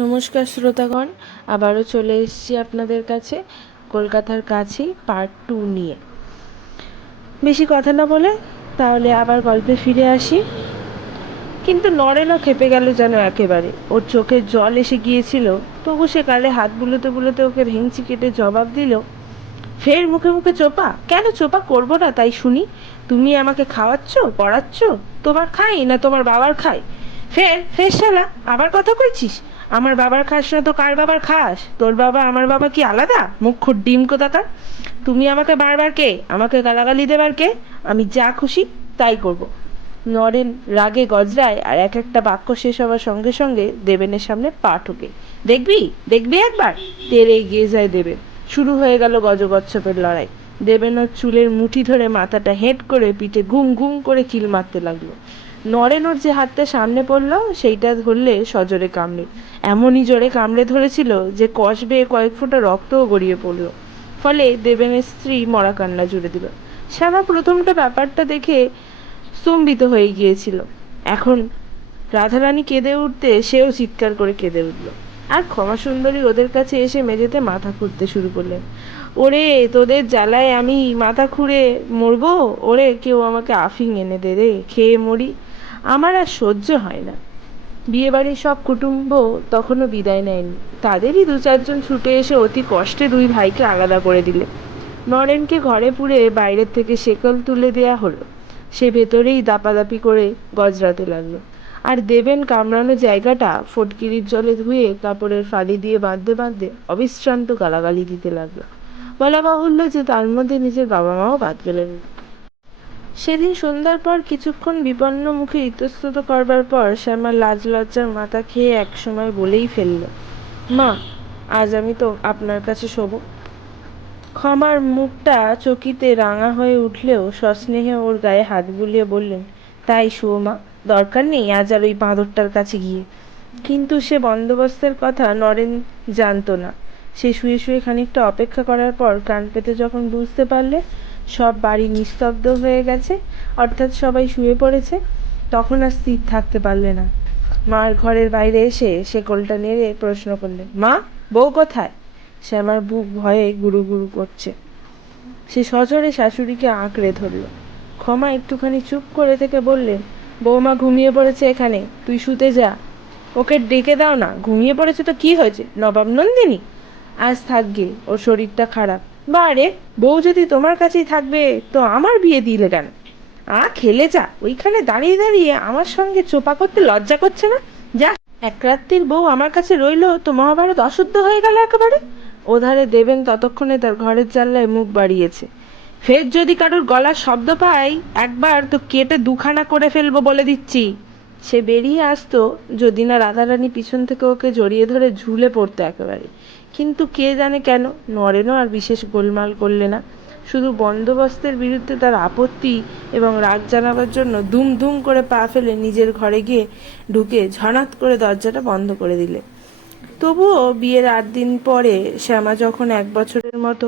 নমস্কার শ্রোতাগণ, আবারও চলে এসেছি আপনাদের কাছে কলকাতার কাছেই পার্ট 2 নিয়ে। বেশি কথা না বলে তাহলে আবার গল্পে ফিরে আসি। কিন্তু নরেনও খেপে গেল যেন একেবারে। ওর চোখে জল এসে গিয়েছিল, তবু সে গালে হাত বুলোতে বুলোতে ওকে ভেঙচি কেটে জবাব দিল, ফের মুখে মুখে চোপা? কেন চোপা করবো না তাই শুনি? তুমি আমাকে খাওয়াচ্ছ, পড়াচ্ছ, তোমার খাই না তোমার বাবার খাই? ফের ফের শালা আবার কথা কইছিস? আমার বাবার খাস না তো কার বাবার খাস? তোর বাবা আমার বাবা কি আলাদা? মুখ্য ডিম কোথাকার! তুমি আমাকে বারবার কে? আমাকে গালাগালি দেবার কে? আমি যা খুশি তাই করব। নরেন রাগে গজরায়, আর এক একটা বাক্য শেষ হওয়ার সঙ্গে সঙ্গে দেবেনের সামনে পা ঠোকে। দেখবি দেখবি একবার! তেরে এগিয়ে যায় দেবেন। শুরু হয়ে গেল গজগচ্ছপের লড়াই। দেবেন ওর চুলের মুঠি ধরে মাথাটা হেঁট করে পিঠে ঘুম ঘুম করে কিল মারতে লাগলো। নরেন ওর যে হাতটা সামনে পড়লো সেইটা ধরলে সজোরে কামড়ে, এমনই জোরে কামড়ে ধরেছিল যে কষ বেয়ে কয়েক ফোঁটা রক্তও গড়িয়ে পড়লো। ফলে দেবেনের স্ত্রী মরা কান্না জুড়ে দিল। শ্যামা প্রথমটা ব্যাপারটা দেখে স্তম্ভিত হয়ে গিয়েছিল। এখন রাধারানী কেঁদে উঠতে সেও চিৎকার করে কেঁদে উঠল। আর ক্ষমা সুন্দরী ওদের কাছে এসে মেঝেতে মাথা খুঁড়তে শুরু করলেন। ওরে তোদের জ্বালায় আমি মাথা খুঁড়ে মরবো? ওরে কেউ আমাকে আফিং এনে দে রে, খেয়ে মরি। আমার আর সহ্য হয় না। বিয়েবাড়ির সব কুটুম্ব তখনও বিদায় নেয়নি। তাদেরই দু চারজন ছুটে এসে অতি কষ্টে দুই ভাইকে আলাদা করে দিলে। নরেনকে ঘরে পুরে বাইরের থেকে শেকল তুলে দেয়া হলো। সে ভেতরেই দাপাদাপি করে গজরাতে লাগলো। আর দেবেন কামড়ানো জায়গাটা ফটকিরির জলে ধুয়ে কাপড়ের ফালি দিয়ে বাঁধতে বাঁধতে অবিশ্রান্ত গালাগালি দিতে লাগলো। বলা বাহুল্য যে তার মধ্যে নিজের বাবা মাও বাদ গেলেন। সেদিন সন্ধ্যার পর কিছুক্ষণ বিপন্ন মুখে ইতস্তত করবার পর শ্যামা লাজ লজ্জার মাথা খেয়ে একসময় বলেই ফেলল, মা, আজ আমি তো আপনার কাছে শোবো। ক্ষমার মুখটা চকিতে রাঙা হয়ে উঠলেও সস্নেহে ওর গায়ে হাত বুলিয়ে বললেন, তাই শুও মা, দরকার নেই আজ আর ওই বাঁদরটার কাছে গিয়ে। কিন্তু সে বন্দোবস্তের কথা নরেন জানতো না। সে শুয়ে শুয়ে খানিকটা অপেক্ষা করার পর কান পেতে যখন বুঝতে পারলে সব বাড়ি নিস্তব্ধ হয়ে গেছে, অর্থাৎ সবাই শুয়ে পড়েছে, তখন আর স্থির থাকতে পারলে না। মার ঘরের বাইরে এসে শেকলটা নেড়ে প্রশ্ন করলেন, মা, বউ কোথায়? শ্যামার বুক ভয়ে গুরু গুরু করছে। সে সজোরে শাশুড়িকে আঁকড়ে ধরল। ক্ষমা একটুখানি চুপ করে থেকে বললেন, বৌমা ঘুমিয়ে পড়েছে এখানে, তুই শুতে যা। ওকে ডেকে দাও না, ঘুমিয়ে পড়েছে তো কি হয়েছে, নবাব নন্দিনী? আজ থাকবে, ওর শরীরটা খারাপ। বারে, বউ যদি তোমার কাছেই থাকবে তো আমার বিয়ে দিলে কেন? খেলে যা, ওইখানে দাঁড়িয়ে দাঁড়িয়ে আমার সঙ্গে চোপা করতে লজ্জা করছে না? যা, এক রাত্রির বউ আমার কাছে রইল তো মহাভারত অশুদ্ধ হয়ে গেল একেবারে। ওধারে দেবেন ততক্ষণে তার ঘরের জানলায় মুখ বাড়িয়েছে। ফের যদি কারোর গলার শব্দ পাই একবার তো কেটে দুখানা করে ফেলবো বলে দিচ্ছি। সে বেরিয়ে আসতো যদি না রাধারানী পিছন থেকে ওকে জড়িয়ে ধরে ঝুলে পড়তো একেবারে। কিন্তু কে জানে কেন নরেনও আর বিশেষ গোলমাল করলে না। শুধু বন্দোবস্তের বিরুদ্ধে তার আপত্তি এবং রাগ জানাবার জন্য দুম দুম করে পা ফেলে নিজের ঘরে গিয়ে ঢুকে ঝনাত করে দরজাটা বন্ধ করে দিলে। তবুও বিয়ের 8 দিন পরে শ্যামা যখন 1 বছরের মতো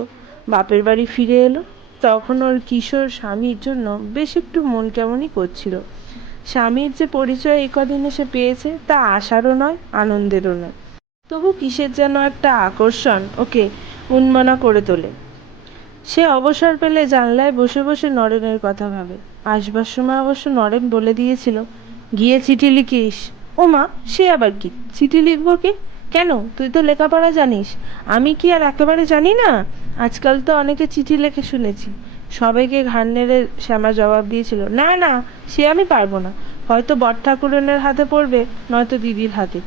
বাপের বাড়ি ফিরে এলো, তখন ওর কিশোর স্বামীর জন্য বেশ একটু মন কেমনই করছিল। স্বামীর যে পরিচয় এই কদিনে সে পেয়েছে তা আশারও নয়, আনন্দেরও নয়। তবু কিসের যেন একটা আকর্ষণ ওকে উন্মনা করে তোলে। সে অবসর পেলে জানলায় বসে বসে নরেনের কথা ভাবে। আসবার সময় অবশ্য নরেন বলে দিয়েছিল, গিয়ে চিঠি লিখিস। ও মা, সে আবার কি? চিঠি লিখবো কি? কেন, তুই তো লেখাপড়া জানিস, আমি কি আর একেবারে জানি না? আজকাল তো অনেকে চিঠি লেখে শুনেছি। সবাইকে ঘাড় নেড়ে শ্যামা জবাব দিয়েছিল, না না, সে আমি পারবো না। হয়তো বট ঠাকুরনের হাতে পড়বে, নয়তো দিদির হাতে।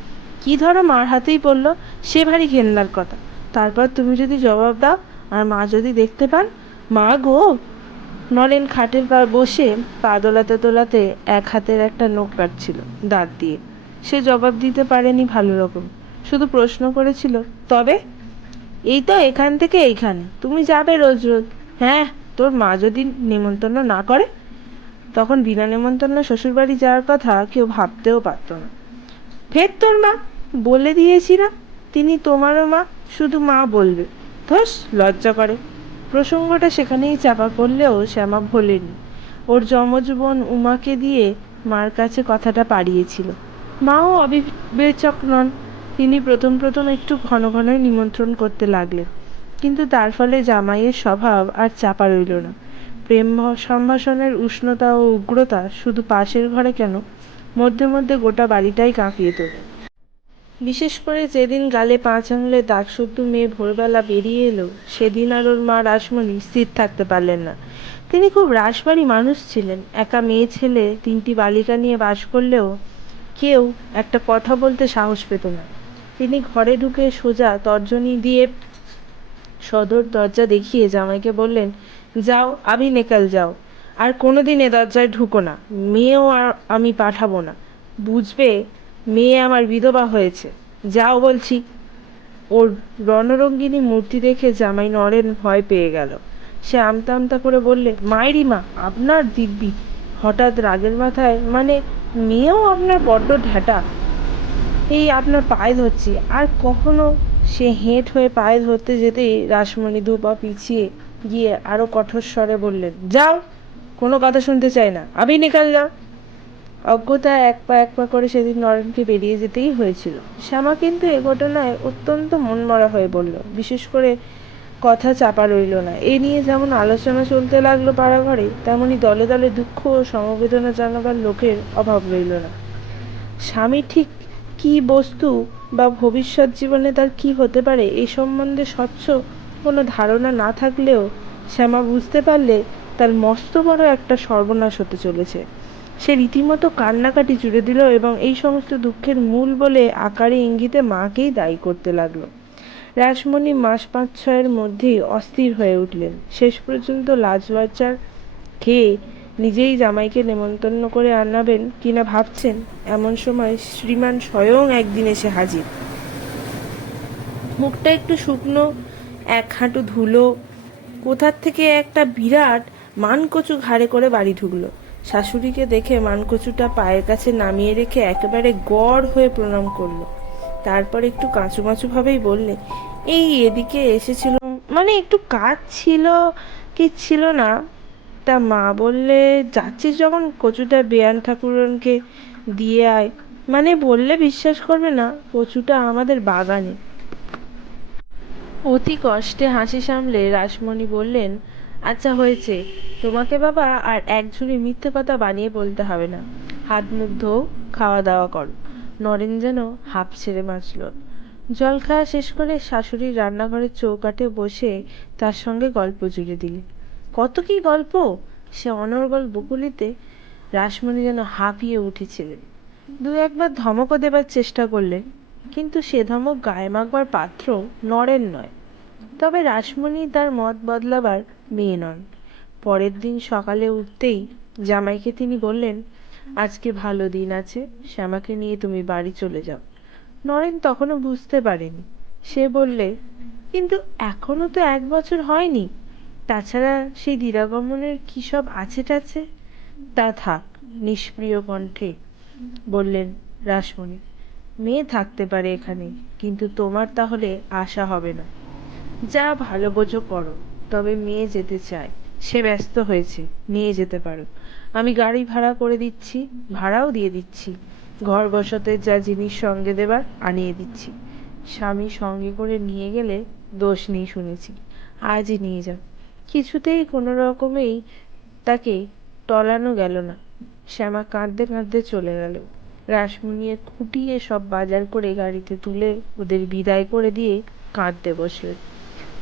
কি ধরো মার হাতেই পড়লো, সে ভারী ঘেন্নার কথা। তারপর তুমি যদি জবাব দাও আর মা যদি দেখতে পান, মা গো! নরেন খাটের পা বসে পা দোলাতে দোলাতে এক হাতের একটা নখ কাটছিল দাঁত দিয়ে। সে জবাব দিতে পারেনি ভালো রকম, শুধু প্রশ্ন করেছিল, তবে? এই তো এখান থেকে এইখানে, তুমি যাবে রোজ রোজ? হ্যাঁ, তোর মা যদি নেমন্তন্ন না করে? তখন বিনা নেমন্তন্ন শ্বশুরবাড়ি যাওয়ার কথা কেউ ভাবতেও পারত না। ফের তোর মা, বলে দিয়েছি না তিনি তোমারও মা, শুধু মা বলবে। ধস, লজ্জা করে। প্রসঙ্গটা সেখানেই চাপা পড়লেও শ্যামা ভোলেনি। ওর যমজ বোন উমাকে দিয়ে মার কাছে কথাটা পাড়িয়েছিল। মাও অবিবেচক নন। তিনি প্রথম প্রথম একটু ঘন ঘনই নিমন্ত্রণ করতে লাগলেন, কিন্তু তার ফলে জামাইয়ের স্বভাব আর চাপা রইল না। প্রেম সম্ভাষণের উষ্ণতা ও উগ্রতা শুধু পাশের ঘরে কেন, মধ্যে মধ্যে গোটা বাড়িটাই কাঁপিয়ে তোলে। বিশেষ করে যেদিন গালে 5 আঙুলে দাগ শুদ্ধ মেয়ে ভোরবেলা বেরিয়ে এলো, সেদিন আর ওর মা রাসমণি স্থির থাকতে পারলেন না। তিনি খুব রাশবাড়ি মানুষ ছিলেন, একা মেয়ে ছেলে 3টি বালিকা নিয়ে বাস করলেও কেউ একটা কথা বলতে সাহস পেত না। তিনি ঘরে ঢুকে সোজা তর্জনী দিয়ে সদর দরজা দেখিয়ে জামাইকে বললেন, যাও আবি নিকাল যাও, আর কোনোদিন এ দরজায় ঢুকো না, মেয়েও আর আমি পাঠাবো না, বুঝবে মেয়ে আমার বিধবা হয়েছে, যাও বলছি। ওর রণরঙ্গিনী মূর্তি দেখে জামাই নরেন ভয় পেয়ে গেল। সে আমতা আমতা করে বললে, মায়েরই মা, আপনার দিব্যি। হঠাৎ রাগের মাথায়, মানে মেয়েও আপনার বড্ড ঢ্যাঁটা, এই আপনার পায়ে ধরছি। আর কখনো সে হেঁট হয়ে পায়ে ধরতে যেতেই রাসমণি 2 পা পিছিয়ে গিয়ে আরো কঠোর স্বরে বললেন, যাও, কোনো কথা শুনতে চাই না, আবি নিকাল যাও। অজ্ঞতায় এক পা করে সেদিন নরেনকে বেরিয়ে যেতেই হয়েছিল। শ্যামা কিন্তু এ ঘটনায় অত্যন্ত মনমরা হয়ে বলল। বিশেষ করে কথা চাপা রইল না। এ নিয়ে যেমন আলোচনা চলতে লাগলো পাড়াঘরে, তেমনি দলে দলে দুঃখ ও সমবেদনা জানাবার লোকের অভাব রইল না। স্বামী ঠিক কি বস্তু বা ভবিষ্যৎ জীবনে তার কি হতে পারে এই সম্বন্ধে স্বচ্ছ কোনো ধারণা না থাকলেও শ্যামা বুঝতে পারলে তার মস্ত বড় একটা সর্বনাশ হতে চলেছে। সে রীতিমতো কান্নাকাটি জুড়ে দিল এবং এই সমস্ত দুঃখের মূল বলে আকারে ইঙ্গিতে মাকেই দায়ী করতে লাগলো। রাসমণি মাস 5-6-এর মধ্যেই অস্থির হয়ে উঠলেন। শেষ পর্যন্ত লাজ লজ্জার খেয়ে নিজেই জামাইকে নেমন্তন্ন করে আনাবেন কিনা ভাবছেন, এমন সময় শ্রীমান স্বয়ং একদিন এসে হাজির। মুখটা একটু শুকনো, 1 হাঁটু ধুলো, কোথার থেকে একটা বিরাট মানকচু ঘাড়ে করে বাড়ি ঢুকলো। শাশুড়িকে দেখে মানকচুটা পায়ের কাছে নামিয়ে রেখে একেবারে গড় হয়ে প্রণাম করলো। তারপর একটু কাঁচু মাচু ভাবেই বললে, এই এদিকে এসেছিল, মানে একটু কাজ ছিল কি ছিল না, তা মা বললে যাচ্ছিস যখন কচুটা বেয়ান ঠাকুরনকে দিয়ে আয়। মানে বললে বিশ্বাস করবে না, কচুটা আমাদের বাগানে। অতি কষ্টে হাসি সামলে রাসমণি বললেন, আচ্ছা হয়েছে, তোমাকে বাবা আর 1 ঝুড়ি মিথ্যে কথা বানিয়ে বলতে হবে না। হাত মুখ ধোও, খাওয়া দাওয়া করো। নরেন যেন হাঁপ ছেড়ে বাঁচল। জল খাওয়া শেষ করে শাশুড়ির রান্নাঘরের চৌকাঠে বসে তার সঙ্গে গল্প জুড়ে দিলে। কত কি গল্প! সে অনর্গল বকুলিতে রাসমণি যেন হাঁপিয়ে উঠেছিলেন। 2-1 বার ধমকও দেবার চেষ্টা করলেন, কিন্তু সে ধমক গায়ে মাখবার পাত্র নরেন নয়। তবে রাসমণি তার মত বদলাবার মেয়ে নন। পরের দিন সকালে উঠতেই জামাইকে তিনি বললেন, আজকে ভালো দিন আছে, শ্যামাকে নিয়ে তুমি বাড়ি চলে যাও। নরেন তখনও বুঝতে পারেনি। সে বললে, কিন্তু এখনো তো 1 বছর হয়নি, তাছাড়া সেই দিরাগমনের কি সব আছে টাছে। তা থাক, নিষ্প্রিয় কণ্ঠে বললেন রাসমণি, মেয়ে থাকতে পারে এখানে, কিন্তু তোমার তাহলে আশা হবে না। যা ভালো বোঝো করো, তবে মেয়ে যেতে চায়, সে ব্যস্ত হয়েছে, নিয়ে যেতে পারো। আমি গাড়ি ভাড়া করে দিচ্ছি, ভাড়াও দিয়ে দিচ্ছি, ঘর বসতে যা জিনিস সঙ্গে দেবার আনিয়ে দিচ্ছি। স্বামী সঙ্গে করে নিয়ে গেলে দোষ নেই শুনেছি, আজই নিয়ে যাও। কিছুতেই কোনো রকমেই তাকে টলানো গেল না। শ্যামা কাঁদতে কাঁদতে চলে গেল। রাসমণি খুঁটিয়ে সব বাজার করে গাড়িতে তুলে ওদের বিদায় করে দিয়ে কাঁদতে বসলেন।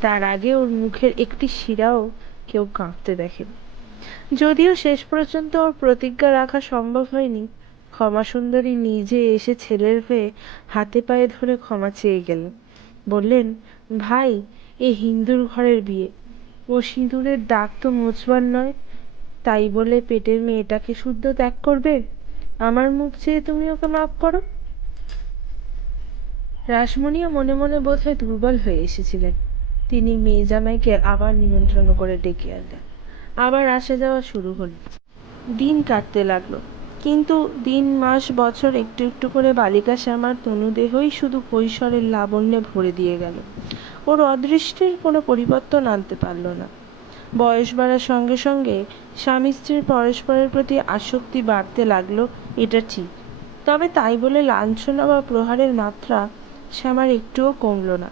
তার আগে ওর মুখের একটি শিরাও কেউ কাঁপতে দেখেনি। যদিও শেষ পর্যন্ত ওর প্রতিজ্ঞা রাখা সম্ভব হয়নি, ক্ষমাসুন্দরী নিজে এসে ছেলের হয়ে হাতে পায়ে ধরে ক্ষমা চেয়ে গেলেন। বললেন, ভাই, এ হিন্দুর ঘরের বিয়ে, ও সিঁদুরের দাগ তো মোছবার নয়, তাই বলে পেটের মেয়েটাকে শুদ্ধ ত্যাগ করবে? আমার মুখ চেয়ে তুমি ওকে মাফ করো। রাসমণিও মনে মনে বোধহয় দুর্বল হয়ে এসেছিলেন। তিনি মেয়ে জামাইকে আবার নিমন্ত্রণ করে ডেকে আনলেন। আবার আসা যাওয়া শুরু হলো। দিন কাটতে লাগলো, কিন্তু দিন মাস বছর একটু একটু করে বালিকা শ্যামার তনুদেহই শুধু কৈশোরের লাবণ্যে ভরে দিয়ে গেল। ওর অদৃষ্টের কোনো পরিবর্তন আনতে পারল না। বয়স বাড়ার সঙ্গে সঙ্গে স্বামী স্ত্রীর পরস্পরের প্রতি আসক্তি বাড়তে লাগলো, এটা ঠিক। তবে তাই বলে লাঞ্ছনা বা প্রহারের মাত্রা শ্যামার একটুও কমল না।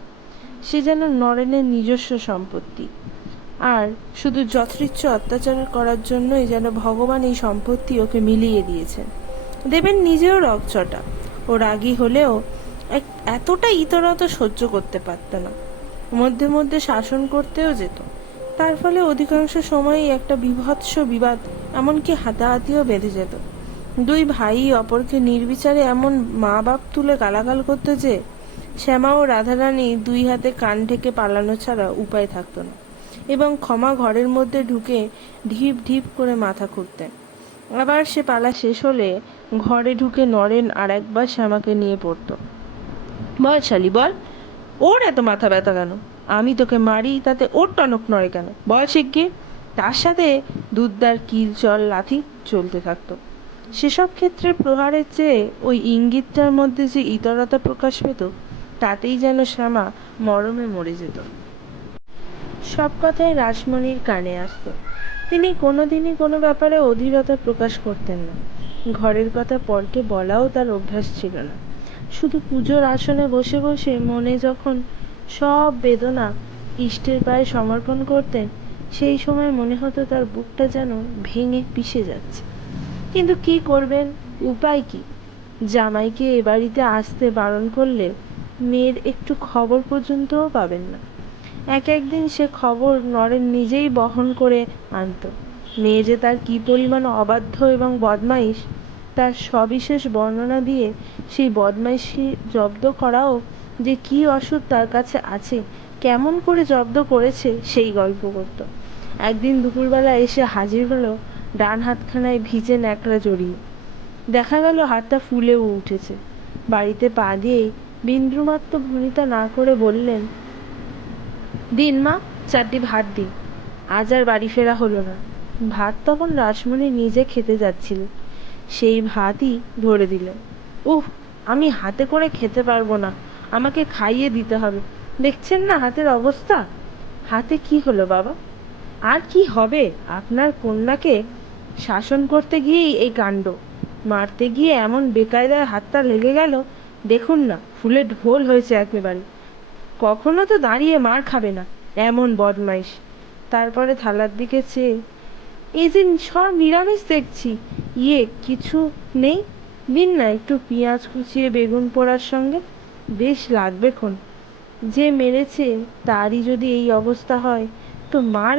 সে যেন নরেনের নিজস্ব সম্পত্তি, আর শুধু যথেচ্ছ অত্যাচার করার জন্যই যেন ভগবান এই সম্পত্তি ওকে মিলিয়ে দিয়েছেন। দেবেন নিজেও রকচটা, ও রাগী হলেও এতটা ইতরত সহ্য করতে পারত না। মধ্যে মধ্যে শাসন করতেও যেত। তার ফলে অধিকাংশ সময়ই একটা বীভৎস বিবাদ, এমনকি হাতাহাতিও বেঁধে যেত। দুই ভাই অপরকে নির্বিচারে এমন মা বাপ তুলে গালাগাল করতো যে শ্যামা ও রাধারানী দুই হাতে কান ঢেকে পালানো ছাড়া উপায় থাকতো না, এবং ক্ষমা ঘরের মধ্যে ঢুকে ঢিপ ঢিপ করে মাথা খুঁড়তেন। আবার সে পালা শেষ হলে ঘরে ঢুকে নরেন আর একবার শ্যামাকে নিয়ে পড়তো। বল শালি বল, ওর এত মাথা ব্যথা কেন? আমি তোকে মারি তাতে ওর টনক নড়ে কেন? বল শিগগির। তার সাথে দুধদার কিল চল লাথি চলতে থাকতো। সেসব ক্ষেত্রে প্রহারের চেয়ে ওই ইঙ্গিতটার মধ্যে যে ইতরতা প্রকাশ পেত, তাতেই যেন শ্যামা মরমে মরে যেত। সব কথাই রাসমণির কানে আসতো। তিনি কোনোদিনই কোনো ব্যাপারে অধীরতা প্রকাশ করতেন না। ঘরের কথা পরকে বলাও তার অভ্যাস ছিল না। শুধু পুজোর আসনে বসে বসে মনে যখন সব বেদনা ইষ্টের পায়ে সমর্পণ করতেন, সেই সময় মনে হতো তার বুকটা যেন ভেঙে পিষে যাচ্ছে। কিন্তু কি করবেন, উপায় কি? জামাইকে এ বাড়িতে আসতে বারণ করলে মেয়ের একটু খবর পর্যন্তও পাবেন না। একদিন সে খবর নরেন নিজেই বহন করে আনত। মেয়ে যে তার কি পরিমাণ অবাধ্য এবং বদমাইশ, তার সবিশেষ বর্ণনা দিয়ে সেই বদমাইশি জব্দ করাও যে কি অসুখ তার কাছে আছে, কেমন করে জব্দ করেছে সেই গল্প করত। একদিন দুপুরবেলা এসে হাজির হলো ডান হাতখানায় ভিজে ন্যাকড়া জড়িয়ে। দেখা গেল হাতটা ফুলেও উঠেছে। বাড়িতে পা দিয়েই বিন্দুমাত্র ভনিতা না করে বললেন, দিন মা, চারটি ভাত দিন। আজ আর বাড়ি ফেরা হলো না। ভাত তখন রাসমণি নিজে খেতে যাচ্ছিল, সেই ভাতই ধরে দিলেন। উহ, আমি হাতে করে খেতে পারবো না, আমাকে খাইয়ে দিতে হবে। দেখছেন না হাতের অবস্থা? হাতে কি হলো বাবা? আর কি হবে, আপনার কন্যাকে শাসন করতে গিয়েই এই কাণ্ড। মারতে গিয়ে এমন বেকায়দায় হাতটা লেগে গেল, দেখুন না ফুলে ঢোল হয়েছে একেবারে। কখনো তো দাঁড়িয়ে মার খাবে না, এমন বদমাইশ। তারপরে থালার দিকে চেয়ে, এই যে সব নিরামিষ দেখছি, কিছু নেই? দিন না একটু পেঁয়াজ কুচিয়ে বেগুন পোড়ার সঙ্গে, বেশ লাগবেক্ষণ। যে মেরেছে তারই যদি এই অবস্থা হয়, তো মার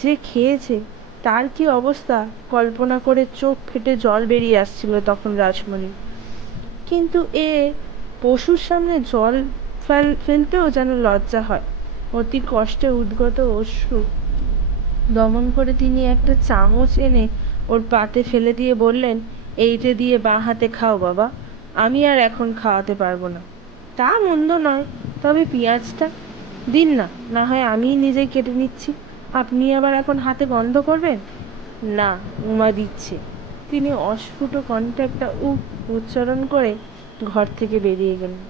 যে খেয়েছে তার কি অবস্থা কল্পনা করে চোখ ফেটে জল বেরিয়ে আসছিল তখন রাসমণি। কিন্তু পশুর সামনে জল ফেলতেও যেন লজ্জা হয়। অতি কষ্টে উদ্গত অশ্রু দমন করে তিনি একটা চামচ এনে ওর পাতে ফেলে দিয়ে বললেন, এইটা দিয়ে বাঁ হাতে খাও বাবা, আমি আর এখন খাওয়াতে পারবো না। তা মন্দ নয়, তবে পেঁয়াজটা দিন না, না হয় আমিই নিজেই কেটে নিচ্ছি। আপনি আবার এখন হাতে গন্ধ করবেন না, উমা দিচ্ছে। তিনি অস্ফুট কণ্ঠে একটা উচ্চারণ করে ঘর থেকে বেরিয়ে গেলেন।